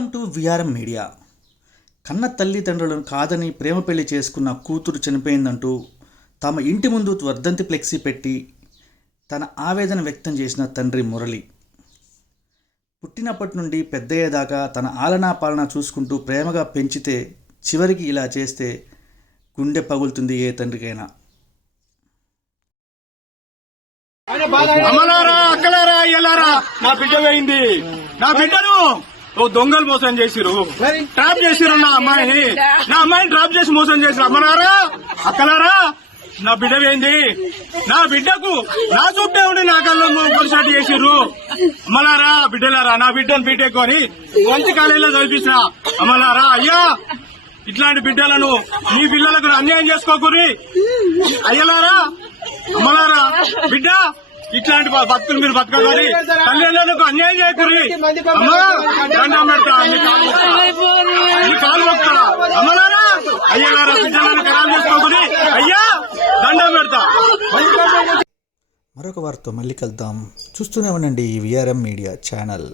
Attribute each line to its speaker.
Speaker 1: VRM media కన్న తల్లిదండ్రులను కాదని ప్రేమ పెళ్ళి చేసుకున్న కూతురు చనిపోయిందంటూ తమ ఇంటి ముందు వర్ధంతి ఫ్లెక్సీ పెట్టి తన ఆవేదన వ్యక్తం చేసిన తండ్రి మురళి. పుట్టినప్పటి నుండి పెద్దయ్యేదాకా తన ఆలనా పాలన చూసుకుంటూ ప్రేమగా పెంచితే చివరికి ఇలా చేస్తే గుండె పగులుతుంది ఏ తండ్రికైనా.
Speaker 2: అమ్మలారా అక్కలారా అయ్యలారా నా బిడ్డ పోయింది నా బిడ్డను ఓ దొంగలు మోసం చేసిరు ట్రాప్ చేసిరు నా అమ్మాయిని. నా అమ్మాయిని ట్రాప్ చేసి మోసం చేసిరు అమ్మలారా? అక్కలారా? నా బిడ్డ పోయింది నా బిడ్డకు నా చుట్టే ఉండి నా కళ్ళు పొడిచాటు చేసిర్రు. అమ్మలారా బిడ్డలారా నా బిడ్డను బీటెక్ అని మంచి కాలేజీలో చదివించిన అమ్మలారా అయ్యా ఇట్లాంటి బిడ్డలను మీ పిల్లలకు అన్యాయం చేసుకోకూరి అయ్యలారా అమ్మలారా బిడ్డ ఇట్లాంటి బతుకులు మీరు బతకగలి తల్లిదండ్రులకు అన్యాయం చేయకూరి నీ కాలు మొక్తా. అమ్మలారా బిడ్డలను చేసుకోకూరి అయ్యా దండం పెడతా.
Speaker 1: మరొక వారితో మళ్ళీ కలుద్దాం. చూస్తూనే ఉండండి ఈ విఆర్ఎం మీడియా ఛానల్.